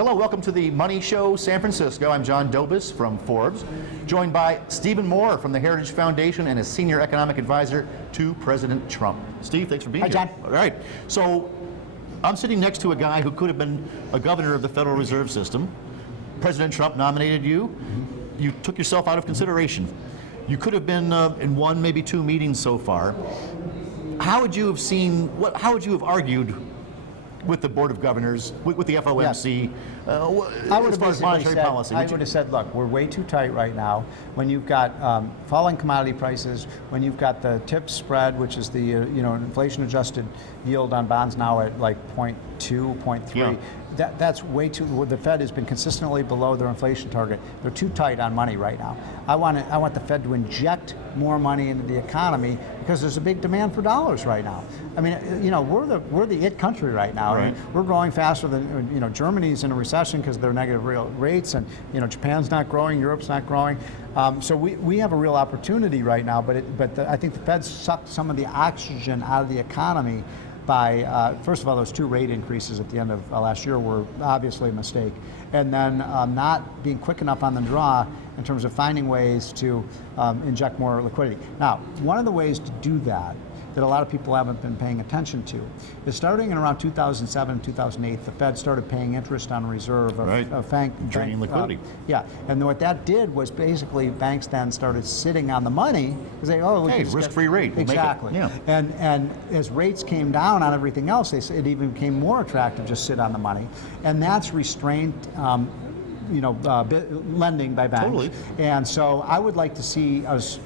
Hello, welcome to the Money Show San Francisco. I'm John Dobis from Forbes, joined by Stephen Moore from the Heritage Foundation and a senior economic advisor to President Trump. Steve, thanks for being here. Hi, John. All right. So I'm sitting next to a guy who could have been a governor of the Federal Reserve System. President Trump nominated you. You took yourself out of consideration. You could have been in one, maybe two meetings so far. How would you have seen, how would you have argued with the Board of Governors, with the FOMC, as far as monetary policy? I would have said, look, we're way too tight right now. When you've got falling commodity prices, when you've got the TIPS spread, which is the inflation-adjusted yield on bonds now at like 0.2, 0.3. Yeah. That's way too. The Fed has been consistently below their inflation target. They're too tight on money right now. I want the Fed to inject more money into the economy because there's a big demand for dollars right now. I mean, we're the it country right now. Right. I mean, we're growing faster than Germany's in a recession because they're negative real rates, and Japan's not growing, Europe's not growing. So we have a real opportunity right now. But I think the Fed sucked some of the oxygen out of the economy by, first of all, those two rate increases at the end of last year were obviously a mistake. And then not being quick enough on the draw in terms of finding ways to inject more liquidity. Now, one of the ways to do that a lot of people haven't been paying attention to is starting in around 2007, 2008, the Fed started paying interest on reserve of draining liquidity. Yeah, and what that did was basically banks then started sitting on the money because they, risk-free rate. Exactly. Yeah. And as rates came down on everything else, it even became more attractive to just sit on the money, and that's restrained lending by banks. Totally. And so I would like to see us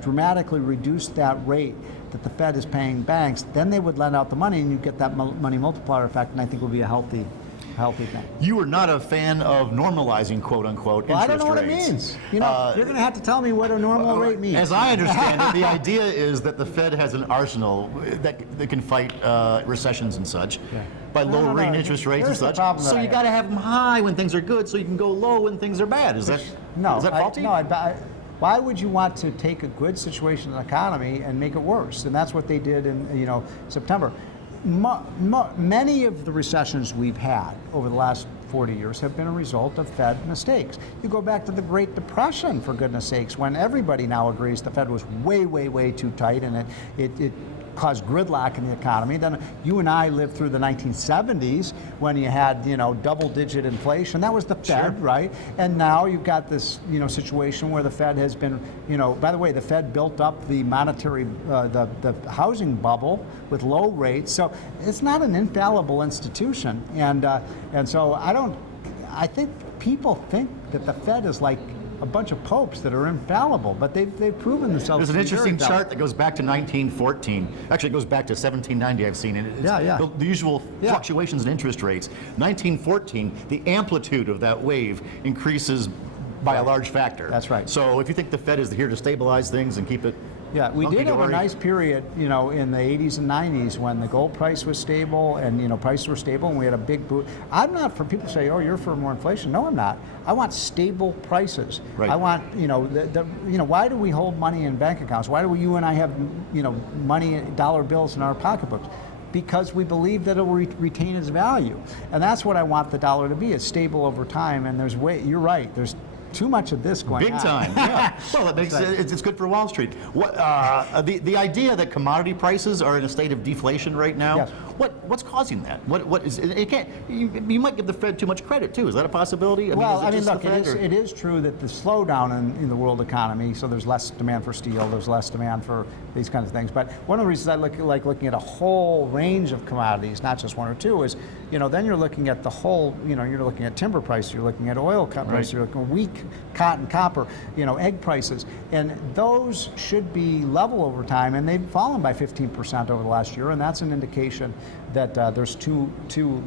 dramatically reduce that rate that the Fed is paying banks. Then they would lend out the money and you get that money multiplier effect, and I think would be a healthy thing. You are not a fan of normalizing, quote unquote, interest rates. I don't know what it means. You're going to have to tell me what a normal rate means. As I understand it, the idea is that the Fed has an arsenal that can fight recessions and such by lowering interest rates and such. So you got to have them high when things are good, so you can go low when things are bad. Is that faulty? Why would you want to take a good situation in the economy and make it worse? And that's what they did in September. Many of the recessions we've had over the last 40 years have been a result of Fed mistakes. You go back to the Great Depression, for goodness sakes, when everybody now agrees the Fed was way, way, way too tight, and it caused gridlock in the economy. Then you and I lived through the 1970s when you had double-digit inflation. That was the Fed, right? And now you've got this situation where the Fed has been by the way, the Fed built up the monetary the housing bubble with low rates. So it's not an infallible institution, and so I think people think that the Fed is like a bunch of popes that are infallible, but they've proven themselves. There's an interesting chart that goes back to 1914. Actually, it goes back to 1790. I've seen it. It's the usual fluctuations in interest rates. 1914, the amplitude of that wave increases by a large factor. That's right. So if you think the Fed is here to stabilize things and keep it. Yeah, we did have a nice period, in the 80s and 90s when the gold price was stable and, prices were stable and we had a big boom. I'm not for people to say, oh, you're for more inflation. No, I'm not. I want stable prices. Right. I want, why do we hold money in bank accounts? Why do you and I have, money, dollar bills in our pocketbooks? Because we believe that it will retain its value. And that's what I want the dollar to be. It's stable over time, and you're right, there's too much of this going on. Big time, yeah. Well, it makes it's good for Wall Street. What the idea that commodity prices are in a state of deflation right now? Yes. What's causing that? What is it? Can't you might give the Fed too much credit too? Is that a possibility? Look, it is true that the slowdown in the world economy. So there's less demand for steel. There's less demand for these kinds of things. But one of the reasons I like looking at a whole range of commodities, not just one or two, is then you're looking at the whole. You're looking at timber prices. You're looking at oil prices. You're looking at wheat, cotton, copper, egg prices, and those should be level over time, and they've fallen by 15% over the last year, and that's an indication that there's too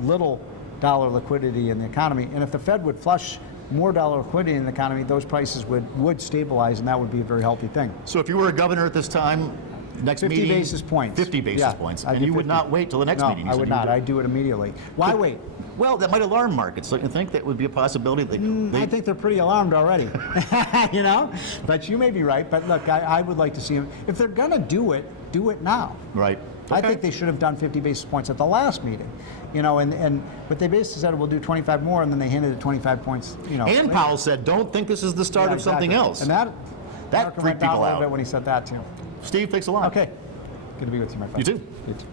little dollar liquidity in the economy. And if the Fed would flush more dollar liquidity in the economy, those prices would stabilize, and that would be a very healthy thing. So if you were a governor at this time, next 50 meeting, basis points. 50 basis points, and you would not wait till the next meeting. No, I would not. I'd do it immediately. Why wait? Well, that might alarm markets. Don't you think that would be a possibility? I think they're pretty alarmed already. But you may be right. But look, I would like to see them. If they're going to do it now. Right. I Okay. think they should have done 50 basis points at the last meeting, you know, but they basically said we'll do 25 more, and then they hinted at 25 points, you know. And later. Powell said, don't think this is the start Yeah, of something exactly. else. And that That America freaked went down people a little out. bit when he said that too. Steve, thanks a lot. Okay, good to be with you, my friend. You too. You too.